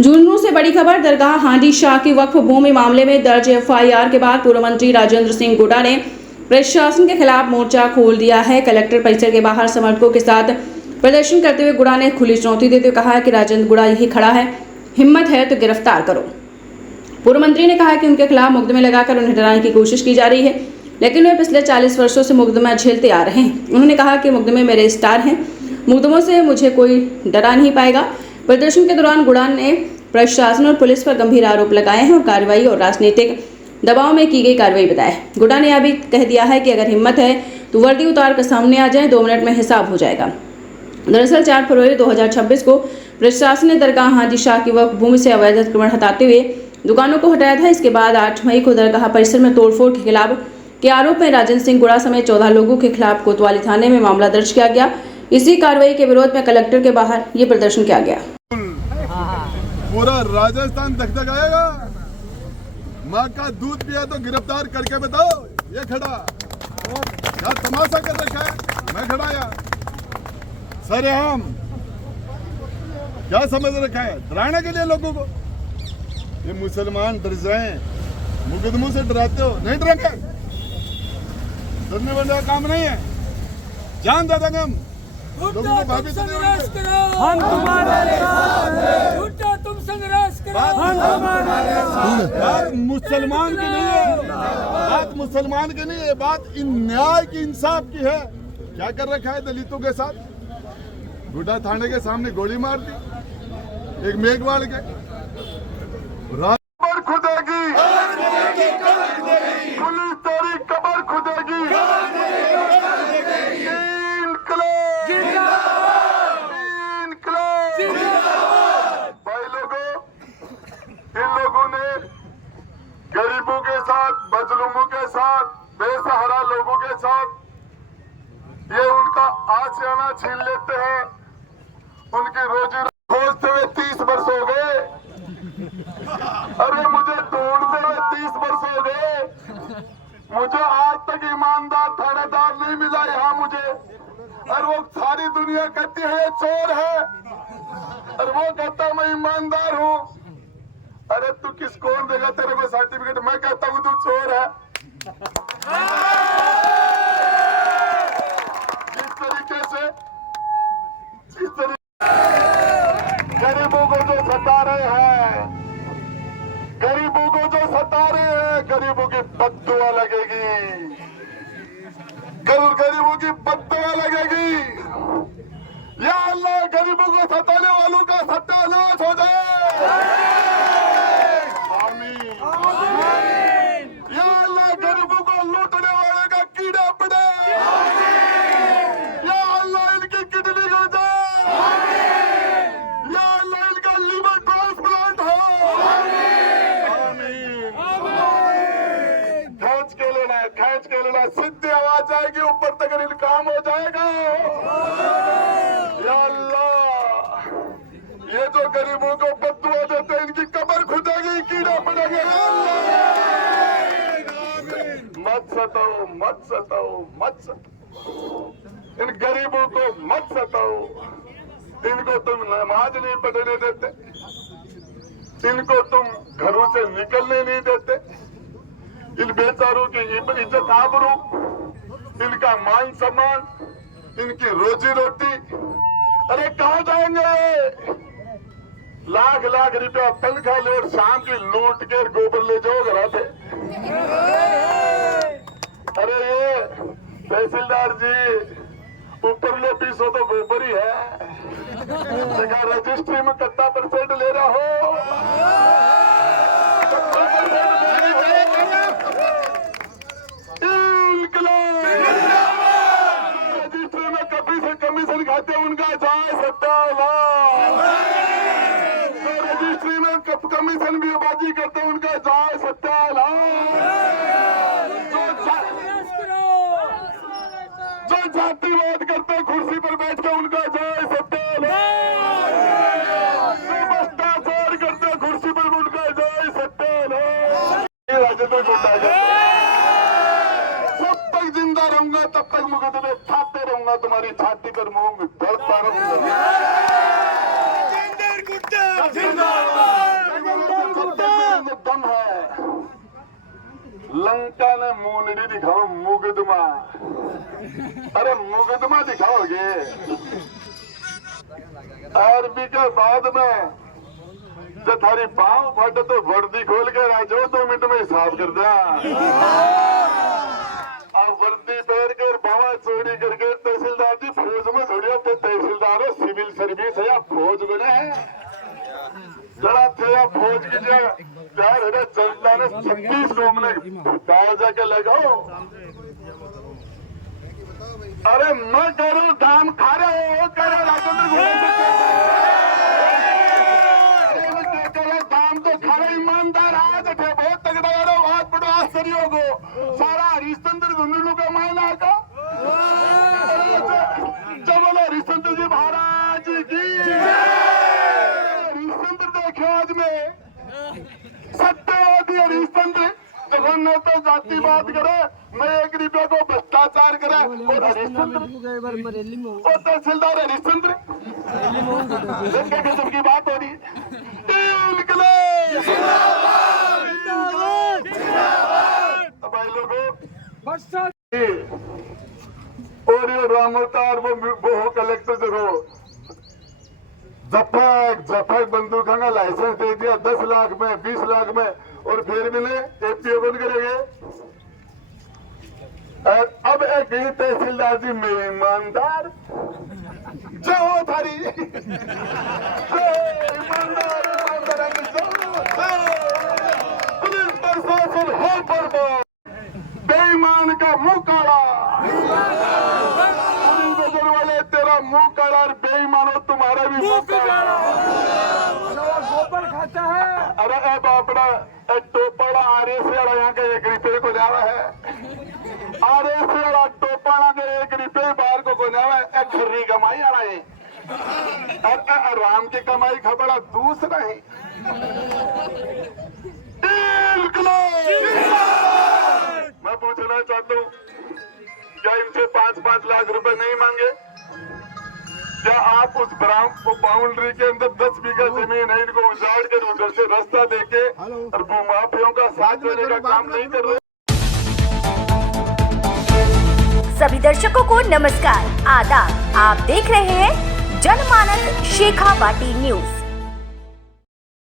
झुंझुनू से बड़ी खबर। दरगाह हांडी शाह की वक्फ भूमि मामले में दर्ज एफआईआर के बाद पूर्व मंत्री राजेंद्र सिंह गुडा ने प्रशासन के खिलाफ मोर्चा खोल दिया है। कलेक्टर परिसर के बाहर समर्थकों के साथ प्रदर्शन करते हुए गुडा ने खुली चुनौती देते हुए कहा है कि राजेंद्र गुडा यही खड़ा है, हिम्मत है तो गिरफ्तार करो। पूर्व मंत्री ने कहा कि उनके खिलाफ मुकदमे लगाकर उन्हें डराने की कोशिश की जा रही है, लेकिन वे पिछले 40 वर्षों से मुकदमा झेलते आ रहे हैं। उन्होंने कहा कि मुकदमे मेरे स्टार हैं, मुकदमों से मुझे कोई डरा नहीं पाएगा। प्रदर्शन के दौरान गुडा ने प्रशासन और पुलिस पर गंभीर आरोप लगाए हैं और कार्रवाई और राजनीतिक दबाव में की गई कार्रवाई बताया। गुडा ने अभी कह दिया है कि अगर हिम्मत है तो वर्दी उतार कर सामने आ जाए, 2 मिनट में हिसाब हो जाएगा। दरअसल 4 फरवरी 2026 को प्रशासन ने दरगाह हांडी शाह की वक्फ भूमि से अवैध अतिक्रमण हटाते हुए दुकानों को हटाया था। इसके बाद 8 मई को दरगाह परिसर में तोड़फोड़ के खिलाफ के आरोप में राजेंद्र सिंह गुडा समेत 14 लोगों के खिलाफ कोतवाली थाने में मामला दर्ज किया गया। इसी कार्रवाई के विरोध में कलेक्टर के बाहर ये प्रदर्शन किया गया। पूरा राजस्थान धकधकाएगा। माँ का दूध पिया तो गिरफ्तार करके बताओ। ये खड़ा क्या तमाशा कर रखा है? मैं खड़ा या सरेआम क्या समझ रखा है? डराने के लिए लोगों को। ये मुसलमान डर जाए, मुकदमों से डराते हो? नहीं डरेंगे, डरने वाला काम नहीं है। जान दे देंगे हम। तुम संघर्ष करो, हम तुम्हारे साथ हैं। झूठा तुम संघर्ष करो, हम तुम्हारे साथ हैं। बात मुसलमान की नहीं है, बात मुसलमान की नहीं है, बात न्याय की, इंसाफ की है। क्या कर रखा है दलितों के साथ? गुडा थाने के सामने गोली मार दी एक मेघवाड़ के। कबर खुदेगी, पुलिस तेरी कबर खुदेगी। भाई लोगों, इन लोगों ने गरीबों के साथ, मजलूमों के साथ, बेसहारा लोगों के साथ ये उनका आशियाना छीन लेते हैं। उनकी रोजी खोजते हुए 30 वर्ष हो गए। अरे मुझे ढूंढते हुए 30 वर्ष हो गए। मुझे आज तक ईमानदार थानेदार नहीं मिला यहाँ मुझे। और वो सारी दुनिया कहती है ये चोर है, और वो कहता मैं ईमानदार हूँ। अरे तू किस कौन देगा तेरे को सर्टिफिकेट? मैं कहता हूँ तू चोर है। जिस तरीके से गरीबों को जो सता रहे हैं, गरीबों को जो सता रहे हैं, गरीबों की बद्दुआ लगेगी, गरीबों की बद्दुआ लगेगी। या अल्लाह गरीबों को सताने वालों का सत्यानाश हो जाए। आमीन। या अल्लाह गरीबों को लूटने वाले का कीड़ा पड़े। या अल्लाह इनकी किडनी गिर जाए। या अल्लाह इनका लीवर ट्रांसप्लांट हो। आमीन। खींच के लेना, खींच के लेना, सीधी आवाज आएगी ऊपर तक इनकाम हो जाएगा। या अल्लाह ये जो गरीबों को बद्दुआ देते हैं, इनकी कब्र खुदेगी, कीड़ा पड़ेगा। मत सताओ, मत सताओ, मत सताओ। इन गरीबों को मत सताओ। इनको तुम नमाज नहीं पढ़ने देते, इनको तुम घरों से निकलने नहीं देते। इन बेचारों की इज्जत आबरू, इनका मान सम्मान, इनकी रोजी रोटी, अरे कहाँ जाएंगे? लाख लाख रुपया तनख्वाह ले और शाम की लूट के गोबर ले जाओ घर पे। अरे ये तहसीलदार जी, ऊपर लो 20 तो गोबर ही है। रजिस्ट्री में कितना % ले रहा हो? रजिस्ट्री में कमीशन खाते उनका जाए सत्यानाश। रजिस्ट्री में कमीशन भी बाजी करते उनका जाए सत्यानाश। जो जातिवाद करते कुर्सी पर बैठ के उनका जाए सत्यानाश। जो भ्रष्टाचार करते कुर्सी पर उनका जाए सत्यानाश। जब तक जिंदा रहूंगा तब तक मुकदमे खाते रहूंगा, तुम्हारी छाती पर मूंग दर्द। जिंदाबाद। लंका ने मूंगड़ी दिखाओ मुकदमा। अरे मुकदमा दिखाओगे अरबी के बाद में जब थारी पाँव फट तो वर्दी खोल के राजो 2 मिनट में हिसाब कर दिया। अब वर्दी पहन कर बाबा चोरी करके तहसीलदार जी फौज में छोड़िया तो तहसीलदार सिविल सर्विस है या फौज बने हैं जरा थे या फौज की प्यार है जनता ने 36 कौम ने दाव जाके लगाओ। अरे मैं करो दाम खा रहे हो करो राजेंद्र करो दाम तो खा रहे ईमानदार आज थे बहुत तगड़ा करो हाथ पड़ो आश्चर्य को सारा हरिश्चंद्र धुंधलू का मायना का जब बोलो हरिश्चंद्र जी महाराज की हरिश्चंद्र देखो आज में सत्यवादी हरिश्चंद्र देखो न तो जाति बात करे मैं 1 रुपये को भ्रष्टाचार करे और हरिश्चंद्र और तहसीलदार हरिश्चंद्र इनके किस्म की बात हो रही भाई लोगों और ये रामतार वो हो कलेक्टर जरूर जफक बंदूक का लाइसेंस दे दिया 10 लाख में 20 लाख में और फिर भी नहीं एपीओ बंद करेंगे। और अब एक तहसीलदार जी में ईमानदार जो थारी ईमानदार पुलिस प्रशासन हो बर्बाद बेईमान का मुंह काला नजर वाले तेरा मुंह काला और बेईमानो तुम्हारा भी मुंह काला गोबर खाता है। अरे ए बापड़ा टोपाड़ा आरे से यहाँ के 1 रुपये को जावा है आरे से टोपाड़ा के 1 रुपये बाहर को जावा है खर्री कमाई आ रहा है और राम की कमाई खबड़ा दूसरा है। मैं पूछना चाहता हूँ क्या इनसे 5-5 लाख रुपए नहीं मांगे? क्या आप उस बाउंड्री के अंदर 10 बीघा जमीन है इनको उजाड़ कर उधर से रास्ता देके और भूमाफियों का साथ देने का काम नहीं कर रहे? सभी दर्शकों को नमस्कार, आदाब। आप देख रहे हैं जनमानस शेखावाटी न्यूज।